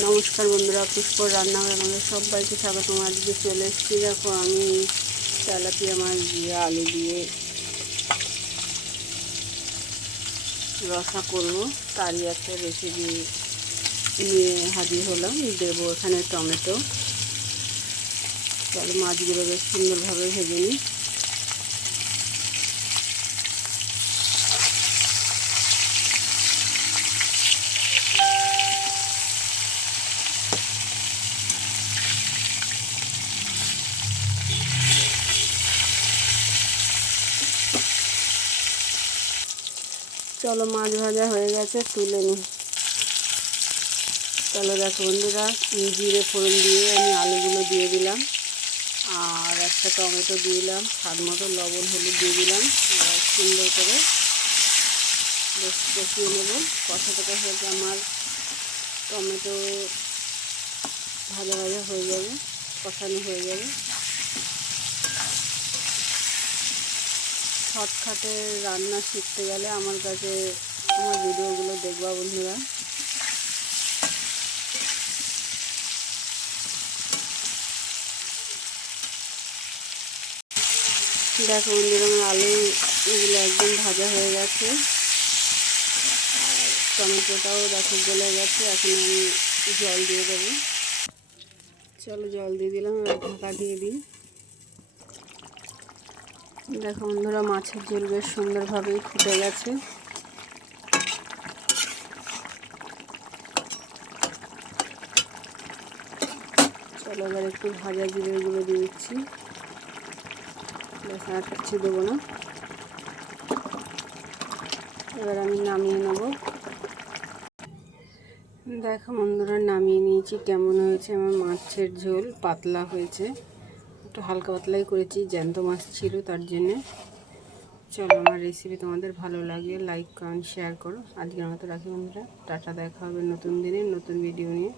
নমস্কার বন্ধুরা, পুষ্পর রান্নাঘরে আমাদের সবাইকে স্বাগতম। আজকে চলে এসেছি, দেখো আমি তেলাপিয়া মাছ দিয়ে আলু দিয়ে রসা করব, তারই একটা রেসিপি নিয়ে হাজির হলাম। দেবো এখানে টমেটো। তাহলে মাছগুলো বেশ সুন্দরভাবে ভেজে নিই। চলো, মাছ ভাজা হয়ে গেছে, তুলে নিই। চলো দেখো বন্ধুরা, জিরে ফোড়ন দিয়ে আমি আলুগুলো দিয়ে দিলাম, আর একটা টমেটো দিয়ে দিলাম, স্বাদ মতো লবণ হলুদ দিয়ে দিলাম। সুন্দর করে বেশ কষিয়ে নেব। কষাতে কষাতে আমার টমেটো ভাজা ভাজা হয়ে যাবে, কষানো হয়ে যাবে। শর্টকাটে রান্না শিখতে গেলে আমার কাছে আমার ভিডিওগুলো দেখবা বন্ধুরা। দেখো বন্ধুরা, আমার আলুগুলো একদম ভাজা হয়ে গেছে, আর টমেটোটাও দেখো গলে গেছে। এখন আমি জল দিয়ে দেবো। চলো, জল দিয়ে দিলাম, এবার ঢাকা দিয়ে দিই। দেখো বন্ধুরা, মাছের ঝোল বেশ সুন্দরভাবেই ফুটে গেছে। চলো, এবার একটু ভাজা জিরে গুঁড়ো দিয়ে দিচ্ছি। বেশ আর কিছু দেবো না। এবার আমি নামিয়ে নেব। দেখো বন্ধুরা, নামিয়ে নিয়েছি। কেমন হয়েছে আমার মাছের ঝোল? পাতলা হয়েছে, একটু হালকা পাতলাই করেছি, জ্যান্ত মাছ ছিল তার জন্যে। চলো, আমার রেসিপি তোমাদের ভালো লাগে লাইক কমেন্ট শেয়ার করো। আজকের মতো রাখি বন্ধুরা, টাটা। দেখা হবে নতুন দিনে নতুন ভিডিও নিয়ে।